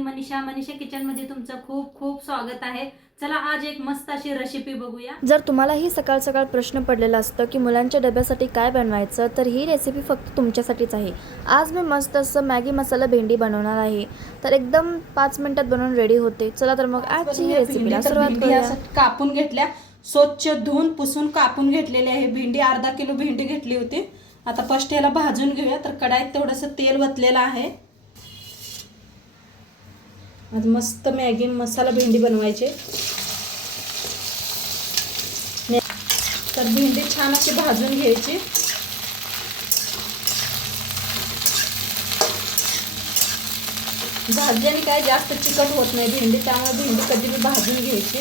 मी Manisha kitchen मध्ये तुमचं खूप खूप स्वागत आहे। चला आज एक मस्त अशी रेसिपी बघूया। जर तुम्हालाही सकाळ सकाळ प्रश्न पडलेला असतं की मुलांच्या डब्यासाठी काय बनवायचं, तर ही रेसिपी फक्त तुमच्यासाठीच आहे। आज मी मस्त असं मॅगी मसाला भेंडी बनवणार आहे, तर एकदम 5 मिनिटात बनवून रेडी होते। चला तर मग आजची ही रेसिपीला सुरुवात करूया। कापून घेतल्या, स्वच्छ धुवून पुसून कापून घेतलेले आहे। भेंडी अर्धा किलो भेंडी घेतली होती। आता फर्स्ट याला भाजून घेऊया। तर कढाईत थोडंसं तेल वतलेलं आहे। आज मस्त मॅगी मसाला भेंडी बनवायची। तर भेंडी छान अशी भाजून घ्यायची। भाजल्याने काय जास्त चिकट होत नाही भेंडी, त्यामुळे भेंडी कधी भी भाजून घ्यायची।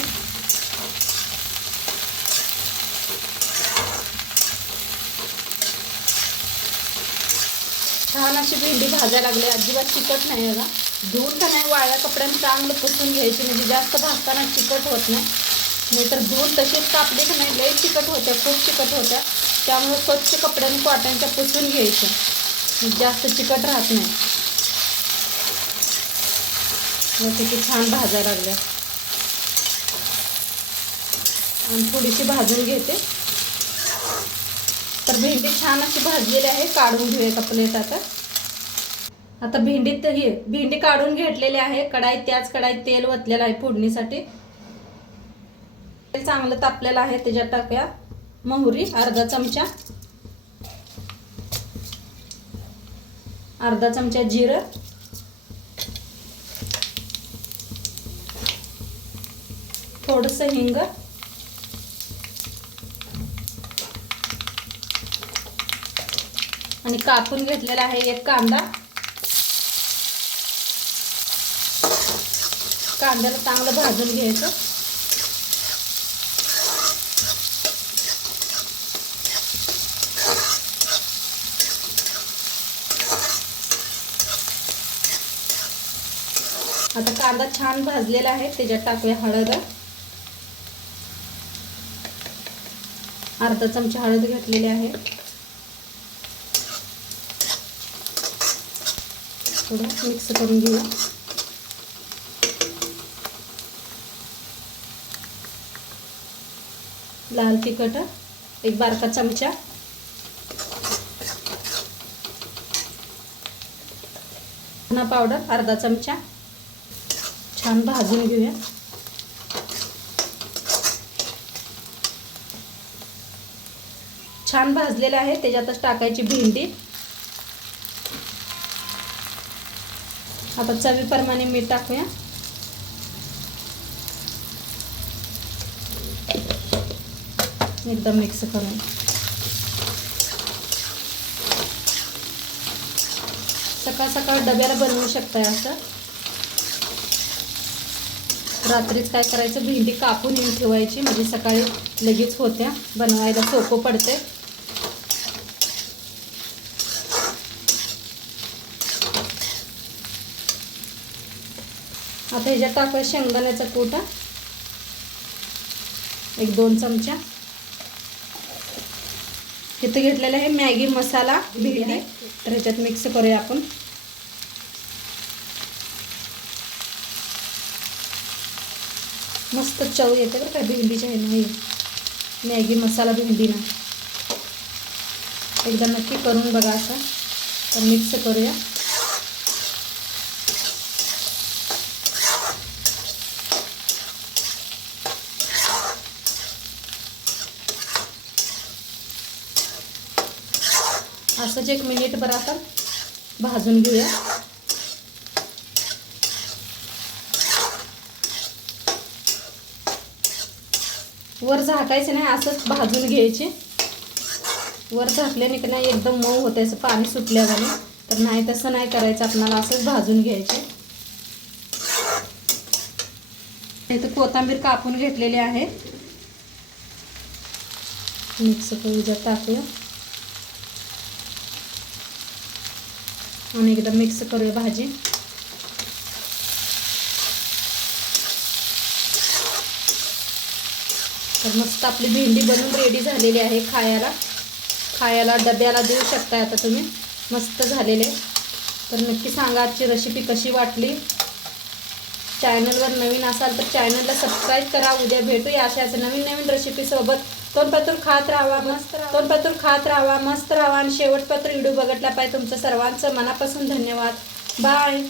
छान अशी भेंडी भाजायला लागली, अजिबात चिकट नाही बघा। धुवून का नाही वाळ्या कपड्याने चांगलं पुसून घ्यायची, म्हणजे जास्त भाजताना चिकट होत नाही। नाहीतर धुवून तसेच कापले की नाही लई चिकट होत्या, खूप चिकट होत्या। त्यामुळे स्वच्छ कपड्याने कॉटनच्या पुसून घ्यायचं, जास्त चिकट राहत नाही। किती छान भाजायला लागल्या आणि थोडीशी भाजून घेते। तर भेंडी छान अशी भाजलेली आहे, काढून घेऊया एका प्लेटात। आता भेंडी काढून घेतलेली आहे। कढाईत त्याच कढाईत तेल वतलेलं आहे फोडणीसाठी। तेल चांगलं तापलेलं आहे, त्याच्यात टाकूया मोहरी अर्धा चमचा, अर्धा चमचा जिरं, थोडंसं हिंग आणि कापून घेतलेला आहे एक कांदा। कांद्याला चांगलं भाजून घ्यायचं। आता कांदा छान भाजलेला आहे, त्याच्यात टाकूया हळद, अर्धा चमचा हळद घेतलेली आहे। थोडं मिक्स करून घेऊया। लाल तिखट एक बारका चमचा, धना पावडर अर्धा चमचा, छान भाजून घेऊया। छान भाजलेलं आहे, त्याच्यातच टाकायची भेंडी। आता चवीप्रमाणे मीठ टाकूया। एकदम मिक्स करून सकाळ सकाळ डब्याला बनवू शकताय असं। रात्रीच काय करायचं, भेंडी कापून येऊन ठेवायची, म्हणजे सकाळी लगेच होत्या, बनवायला सोपं पडते। आता ह्याच्यात टाकूया शेंगदाण्याचा कूट एक 2 चमचा। इथे घेतलेला आहे मॅगी मसाला भेंडी, तर ह्याच्यात मिक्स करूया आपण। मस्त चव येते बरं का भेंडीच्या ह्याने, मॅगी मसाला भेंडीना। एकदा नक्की करून बघा असं। तर मिक्स करूया। असंच 1 मिनिटभर आपण भाजून घेऊया। वर झाकायचं नाही, असंच भाजून घ्यायचे। वर झाकल्याने की नाही एकदम मऊ होते, असं पाणी सुटल्यावर। तर नाही तसं नाही करायचं, आपल्याला असंच भाजून घ्यायचे। इथं कोथिंबीर कापून घेतलेली आहे, मिक्स करून टाकूया आणि एकदा मिक्स करूया भाजी। तर मस्त आपली भेंडी बनवून रेडी झालेली आहे खायला डब्याला देऊ शकता आता तुम्ही। मस्त झालेले। तर नक्की सांगा आजची रेसिपी कशी वाटली। चॅनलवर नवीन असाल तर चॅनलला सबस्क्राईब करा. उद्या भेटूया अशाच नवीन नवीन रेसिपीसोबत. तोंडपातूर खात राहावा, मस्त राहावा आणि शेवटपात्र व्हिडिओ बघितला पाहिजे. तुमचं सर्वांचं मनापासून धन्यवाद. बाय.